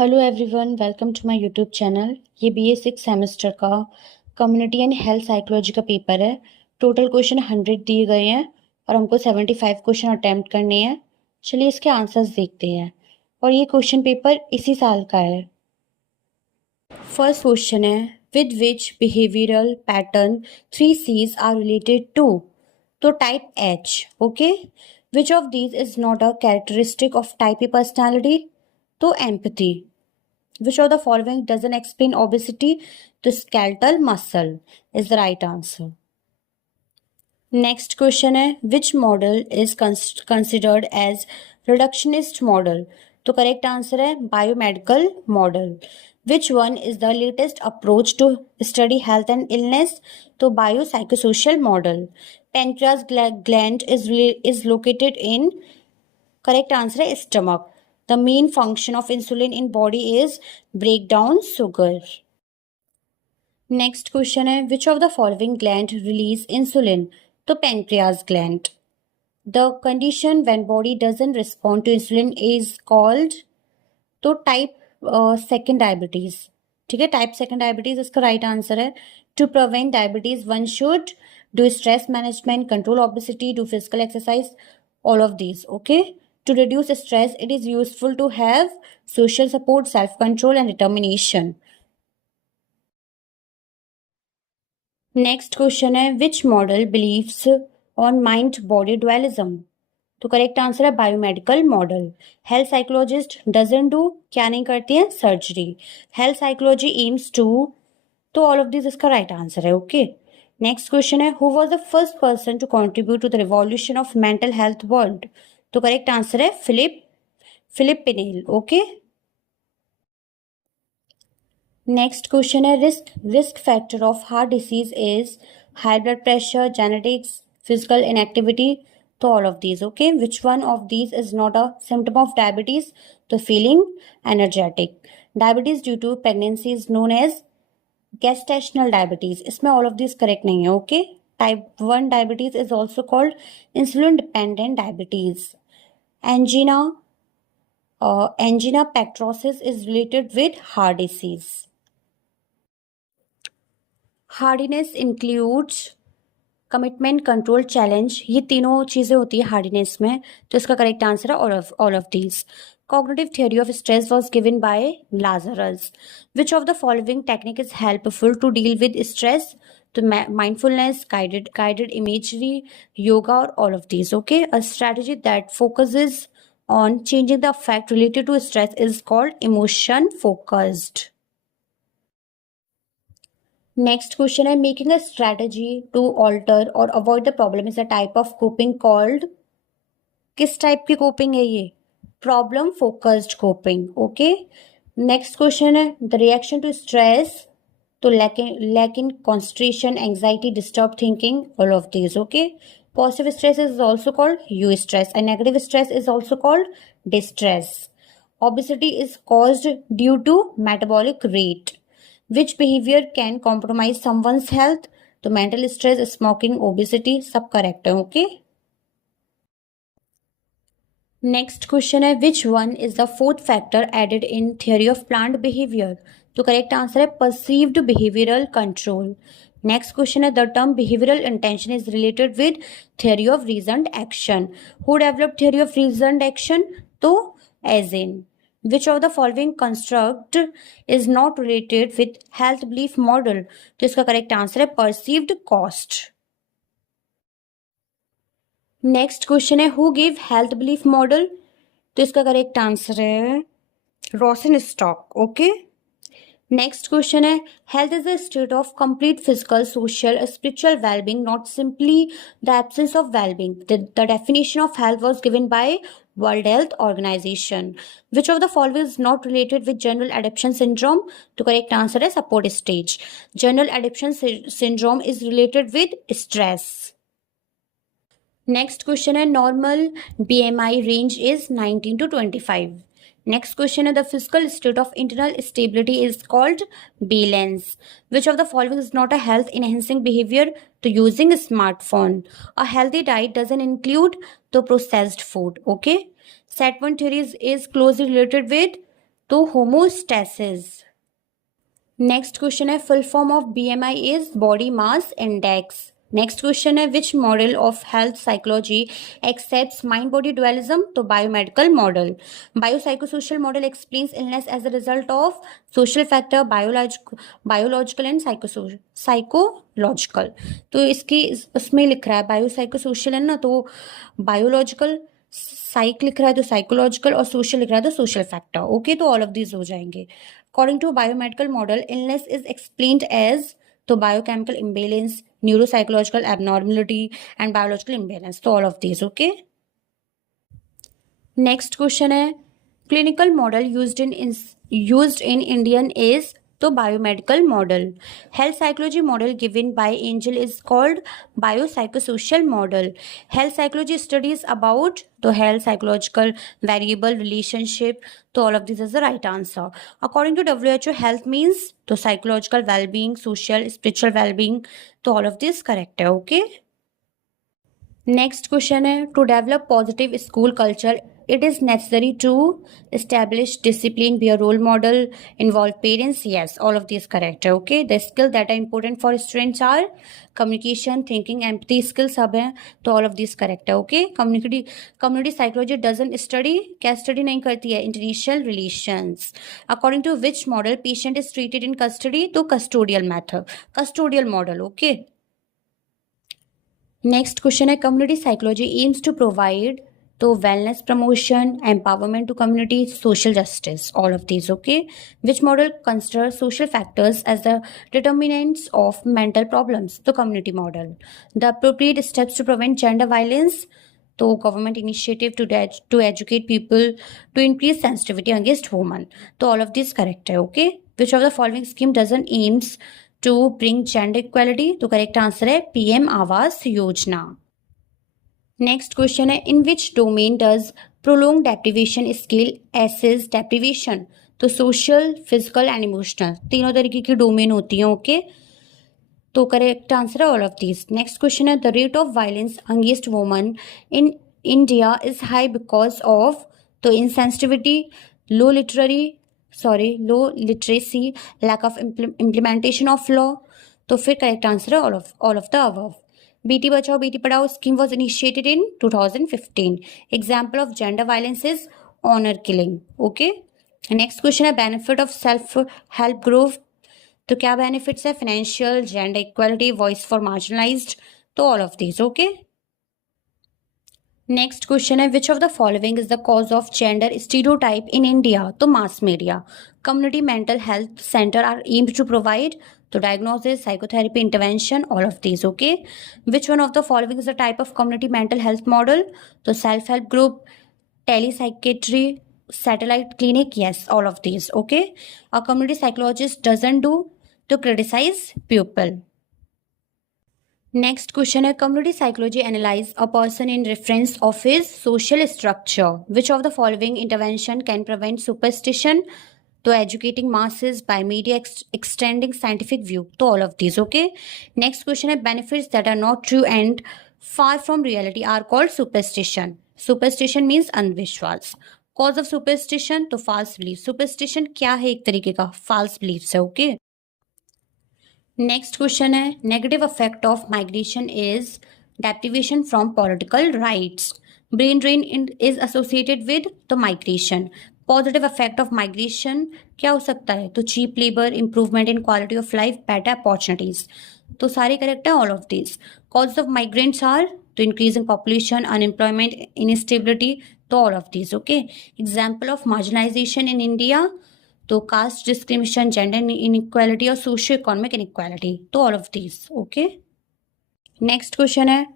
Hello everyone, welcome to my YouTube channel. ये BA 6 semester का community and health psychology का paper है। Total question 100 दिए गए हैं और हमको 75 क्वेश्चन अटेम्प्ट करने हैं। चलिए इसके आंसर्स देखते हैं। और ये क्वेश्चन पेपर इसी साल का है। फर्स्ट क्वेश्चन है, with which behavioural pattern 3 C's are related to? तो type H. Okay, which of these is not a characteristic of type A personality? तो empathy. Which of the following doesn't explain obesity? The skeletal muscle is the right answer. Next question है, which model is considered as reductionist model? तो correct answer है biomedical model. Which one is the latest approach to study health and illness? तो biopsychosocial model. Pancreas gland is located in, correct answer है stomach. The main function of insulin in body is break down sugar. Next question है, which of the following gland release insulin? तो pancreas gland. The condition when body doesn't respond to insulin is called, तो type second diabetes. ठीक है, type second diabetes इसका right answer है. To prevent diabetes, one should do stress management, control obesity, do physical exercise, all of these. Okay. To reduce stress, it is useful to have social support, self-control and determination. Next question है, which model believes on mind-body dualism? तो correct answer है biomedical model. Health psychologist doesn't do, क्या नहीं करती है? Surgery. Health psychology aims to, तो all of this इसका right answer है. ओके. नेक्स्ट क्वेश्चन है, who was the first person to contribute to the revolution of mental health world? तो correct answer है Philippe Pinel. Okay. Next question है, risk factor of heart disease is high blood pressure, genetics, physical inactivity, तो all of these. Okay. Which one of these is not a symptom of diabetes? तो feeling energetic. Diabetes due to pregnancy is known as gestational diabetes. इसमें all of this correct नहीं है. Okay. Type 1 diabetes is also called insulin dependent diabetes. angina pectoris is related with heart disease. Hardiness includes commitment, control, challenge. ये तीनों चीजें होती है hardiness में. तो इसका करेक्ट आंसर है all of these. Cognitive theory of stress was given by Lazarus. Which of the following technique is helpful to deal with stress? तो mindfulness, guided imagery, yoga, or all of these. Okay, a strategy that focuses on changing the effect related to stress is called emotion focused. Next question है, making a strategy to alter or avoid the problem is a type of coping called, किस टाइप की coping है ये? Problem focused coping. Okay. Next question है, the reaction to stress, तो lack in concentration, anxiety, disturbed thinking, all of these. Okay. Positive stress is also called eustress and negative stress is also called distress. Obesity is caused due to metabolic rate. Which behavior can compromise someone's health? तो mental stress, smoking, obesity, सब correct है. Okay. Next question है, which one is the fourth factor added in theory of plant behavior? तो correct answer है perceived behavioral control. Next question है, the term behavioral intention is related with theory of reasoned action. Who developed theory of reasoned action? तो as in, which of the following construct is not related with health belief model? तो इसका correct answer है perceived cost. Next question है, who give health belief model? तो इसका correct answer है रोसेनस्टॉक. Okay. Next question है, health is the state of complete physical, social, spiritual wellbeing, not simply the absence of wellbeing. The definition of health was given by World Health Organization. Which of the following is not related with general adaptation syndrome? तो correct answer है support stage. General adaptation syndrome is related with stress. Next question है, normal BMI range is 19 to 25. Next question है, the physical state of internal stability is called balance. Which of the following is not a health enhancing behavior? तो using a smartphone. A healthy diet doesn't include the processed food. Okay. Set one theory is closely related with तो homeostasis. Next question है full form of BMI is body mass index. Next question है which model of health psychology accepts mind body dualism, तो biomedical model. Biopsychosocial model explains illness as a result of social factor, biological and psychological. तो इसकी उसमें लिख रहा है बायोसाइकोसोशल है ना, तो बायोलॉजिकल, साइक लिख रहा है तो साइकोलॉजिकल, और सोशल लिख रहा है तो सोशल फैक्टर। ओके, तो ऑल ऑफ दीज हो जाएंगे। According to biomedical model, illness is explained as तो biochemical imbalance, neuropsychological abnormality and biological imbalance. तो all of these, okay? Next question है clinical model used in Indian is तो biomedical model. Health psychology model given by Angel is called biopsychosocial model. Health psychology studies about तो health psychological variable relationship. तो all of this is the right answer. According to WHO, health means तो psychological well-being, social, spiritual well-being. तो all of this correct है, okay? Next question है to develop positive school culture it is necessary to establish discipline, be a role model, involve parents. Yes, all of this correct है, okay. The skill that are important for students are communication, thinking, empathy skill सब हैं, तो all of this correct है, okay. Community psychology doesn't study, क्या study नहीं करती है, international relations. According to which model patient is treated in custody, तो custodial method, custodial model, okay. Next question है community psychology aims to provide तो wellness promotion, empowerment to community, social justice, all of these, okay. Which model consider social factors as the determinants of mental problems, तो community model. The appropriate steps to prevent gender violence, तो government initiative to educate people to increase sensitivity against women, तो all of this correct है, okay. Which of the following scheme doesn't aims to bring gender equality, तो correct answer है PM Awas Yojana. Next question है in which domain does prolong deprivation scale assess deprivation, तो social, physical and emotional, तीनों तरीके की domain होती हैं, okay. तो करेक्ट आंसर है all of this. Next question है the rate of violence against women in India is high because of तो insensitivity, low literacy, lack of implementation of law, तो फिर करेक्ट आंसर है all of the above. Beti Bachao Beti Padhao scheme was initiated in 2015। Example of gender violence is honour killing, okay. Next question है benefit of self help group, तो क्या benefits है, financial, gender equality, voice for marginalised, तो all of these, okay. Next question है which of the following is the cause of gender stereotype in India, तो mass media. Community mental health centre are aimed to provide तो diagnosis, psychotherapy, intervention, all of these, okay. Which one of the following is the type of community mental health model, तो self help group, telepsychiatry, satellite clinic, yes, all of these, okay. A community psychologist doesn't do to criticize pupil. Next question है community psychology analyze a person in reference of his social structure. Which of the following intervention can prevent superstition, तो educating masses by media extending scientific view, तो all of these, okay. Next question है benefits that are not true and far from reality are called superstition. Superstition means अंधविश्वास। Cause of superstition तो false belief, superstition क्या है, एक तरीके का false belief है, ओके। नेक्स्ट क्वेश्चन है negative effect of migration is deprivation from political rights, brain drain is associated with तो migration. Positive effect of migration क्या हो सकता है, तो cheap labour, improvement in quality of life, better opportunities, तो सारे correct है all of this. Cause of migrants are तो इंक्रीजिंग पॉपुलेशन, अनएम्प्लॉयमेंट, इनस्टेबिलिटी, तो all of this, okay. Example of marginalisation in India तो कास्ट डिस्क्रिमिनेशन, जेंडर इनइक्वालिटी और socio economic inequality, तो all of this, okay. Next question है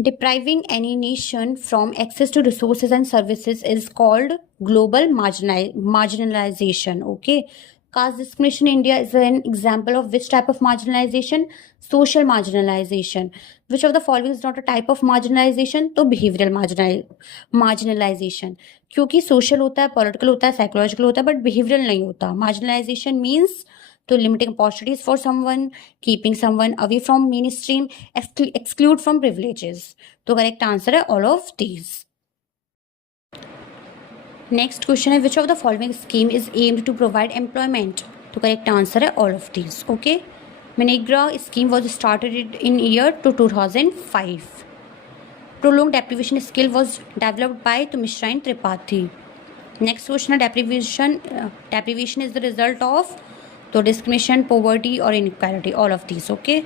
depriving any nation from access to resources and services is called global marginalization, okay. Caste discrimination in India is an example of which type of marginalization? Social marginalization. Which of the following is not a type of marginalization? तो behavioral marginalization. क्योंकि social होता है, political होता है, psychological होता है, but behavioral नहीं होता. Marginalization means तो limiting opportunities for someone, keeping someone away from mainstream, exclude from privileges. तो correct answer है all of these. Next question है which of the following scheme is aimed to provide employment. तो correct answer है all of these. Okay, MNREGA scheme was started in year 2005। Prolong deprivation skill was developed by तुमिश्रा Tripathi. Next question है deprivation is the result of, तो discrimination, poverty और inequality, all of these. Okay,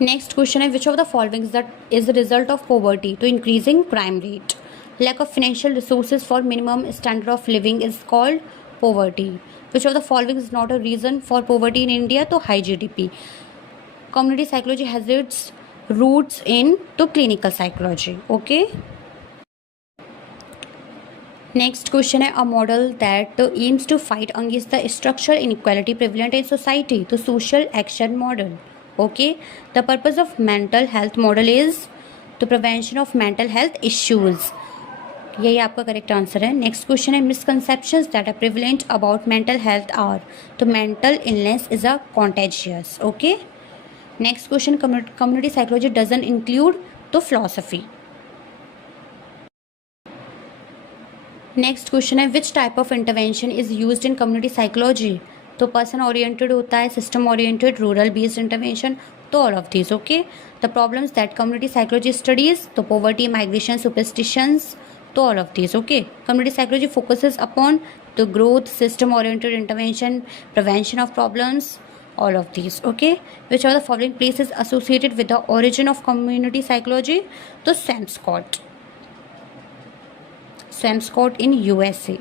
next question है which of the following is the result of poverty, तो increasing crime rate. Lack of financial resources for minimum standard of living is called poverty. Which of the following is not a reason for poverty in India, तो high GDP। Community psychology has its roots in, तो clinical psychology. Okay, next question है a model that aims to fight against the structural inequality prevalent in society, तो social action model. Okay, the purpose of mental health model is, तो prevention of mental health issues, यही आपका correct answer है। Next question है misconceptions that are prevalent about mental health are, तो mental illness is a contagious. Okay, next question community psychology doesn't include, तो philosophy. Next question है which type of intervention is used in community psychology, तो person oriented होता है, system oriented, rural based intervention, तो all of this. Okay, the problems that community psychology studies, तो poverty, migration, superstitions, तो all of this. Okay, community psychology focuses upon the growth, system oriented intervention, prevention of problems, all of these. Okay, which are the following places associated with the origin of community psychology, तो Samscott in USA.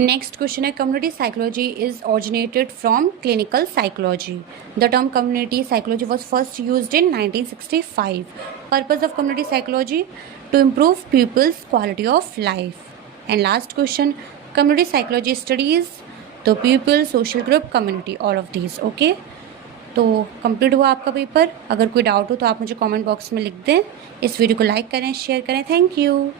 Next question है community psychology is originated from clinical psychology. The term community psychology was first used in 1965. Purpose of community psychology, to improve people's quality of life. And last question, community psychology studies, तो people, social group, community, all of these. Okay, तो कंप्लीट हुआ आपका पेपर। अगर कोई डाउट हो तो आप मुझे कमेंट बॉक्स में लिख दें। इस वीडियो को लाइक करें, शेयर करें। Thank you.